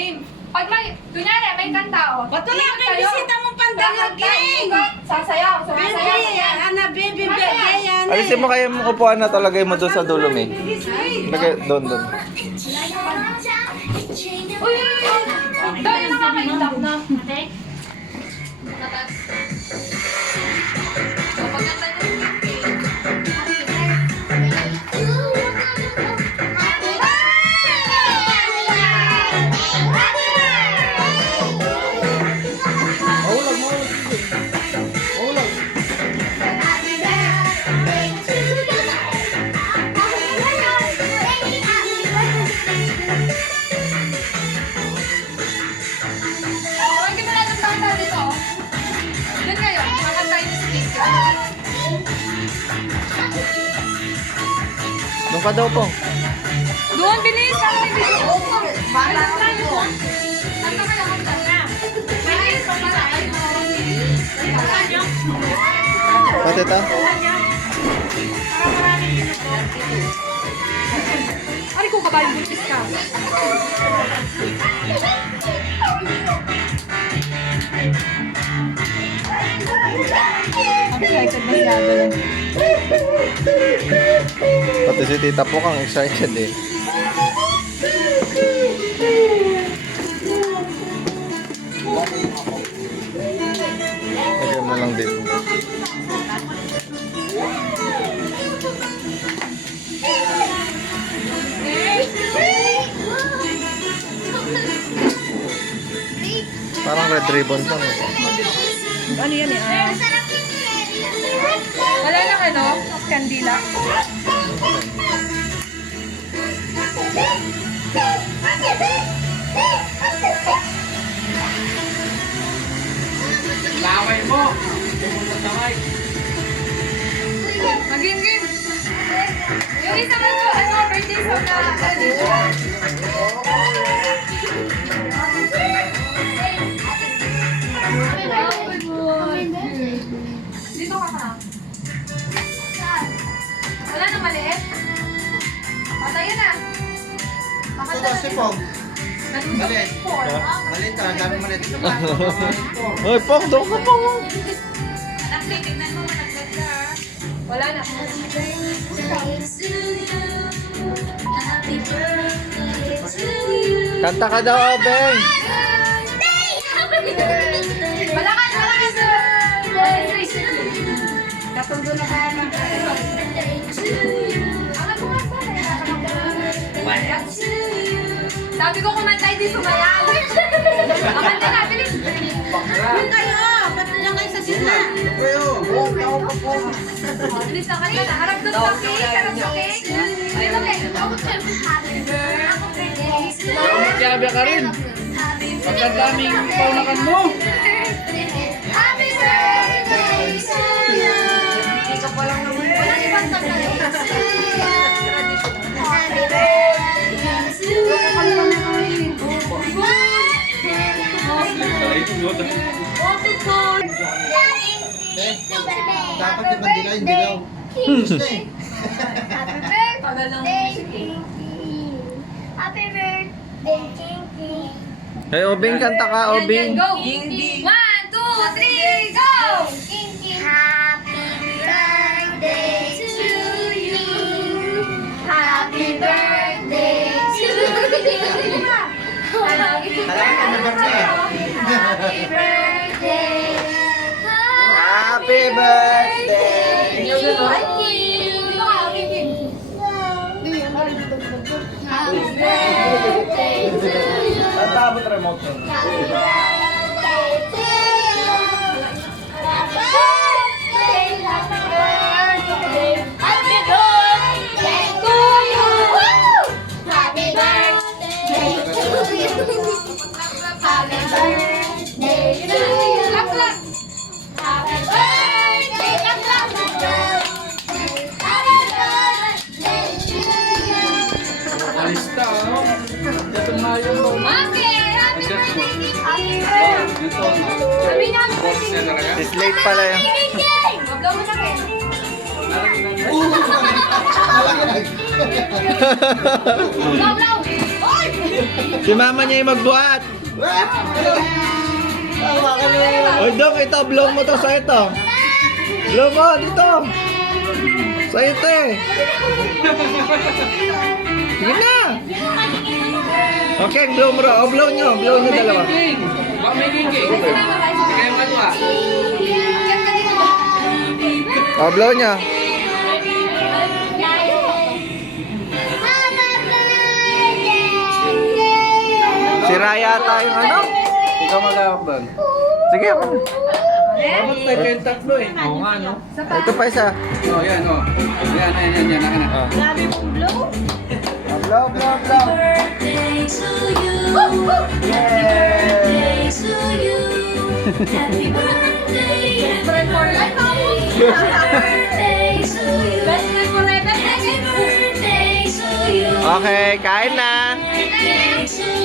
Game. Pag may, kunyari, may kanta o. Ba't wala kang bisita mong pandalagin? Sasayaw, sumasayaw. Baby, ana, baby, birthday, yan. Alisin mo kayo yung upuan na talagay mo doon sa dulo, May. Lagay, doon. Uy, uy, uy. Dahil nakakaintap na. Tawagin mo natin ang kanta dito. Doon kayo, makantay ni Space. Doon ka daw po. Doon, bilis! Ano may video? Bala ko. Kanta kayo, kanta na. Bilis, bala kayo. Pati ta? Ari ko kabayang buntis ka. Ang excited masyado lang. Pati si Tita po kang excited eh. Lagyan mo lang dito. Parang red ribbon to. Ano yan eh? Wala lang ano? Kandila. Laway mo! Magkakaway! Maging-game. Yung isa na to, ano, birthday song na dito. Dito ka na. Wala na maliit? Patayin na. Ito daw si Pong. Maliit. Four. Maliit ka, dami maliit. Hoy, Pong, doon ka Pong. Anak, tingnan mo, nagdagda. Wala na. Kanta ka daw, Obeng. Malakas, malakas. Katundo na kaya ng Sabi ko kumantay di sumayaw. Kumanta na, bilis. Doon kayo! Ba't lang kayo sa gitna? Bilis na kanta na. Harap doon sa cake. Harap sa cake. Dito cake. Magkabi ka rin. Pagkadaming paunakan mo. Happy birthday to you. Hindi ka pa lang naman. Walang ibang tagay. Happy birthday to Dapat yung pandila, hindi daw. Happy birthday, Kinky. Hey, Obeng, kanta ka, Obeng. Go. 1, 2, 3, go. Kinky. Happy birthday to you. Happy birthday to you. Happy birthday. Happy birthday. Happy birthday. Thank you. Happy birthday to you. Kanta mo remote. Happy birthday to you. Happy birthday, happy birthday, happy birthday to you. Happy birthday to you. Happy birthday to you. Clap, clap. Happy birthday, happy birthday, happy birthday to you. Alista, ano? Ito na yun. Okay, happy birthday, Kinky. Happy birthday. Ito, Sabi niya, happy birthday. yan na kaya? Is late pala yun. Bablaw mo na kayo. Bablaw, bablaw. Oy! Si mama niya yung magbuhat. Oy, Dok, ito, blow mo to sa ito. Blow mo, dito. Sa ito eh. Sige na. Okay, blow mo ro. O, blow nyo dalawa. Baka may giging. Sige yung kalwa. O, blow nyo. Sira yata yung ano. Ikaw mag-awak doon. Sige, ako. Dapat tayo kayong tatlo eh. Oo nga, no? Ito pa isa. Oh, yan, oh. Yan. Akin na. Ah. Sabi mong blue. Blow, blow, blow. Birthday to you. Birthday to you. Happy birthday. Happy birthday to you. Best friend forever. Happy birthday to you. Okay, kain na. Birthday to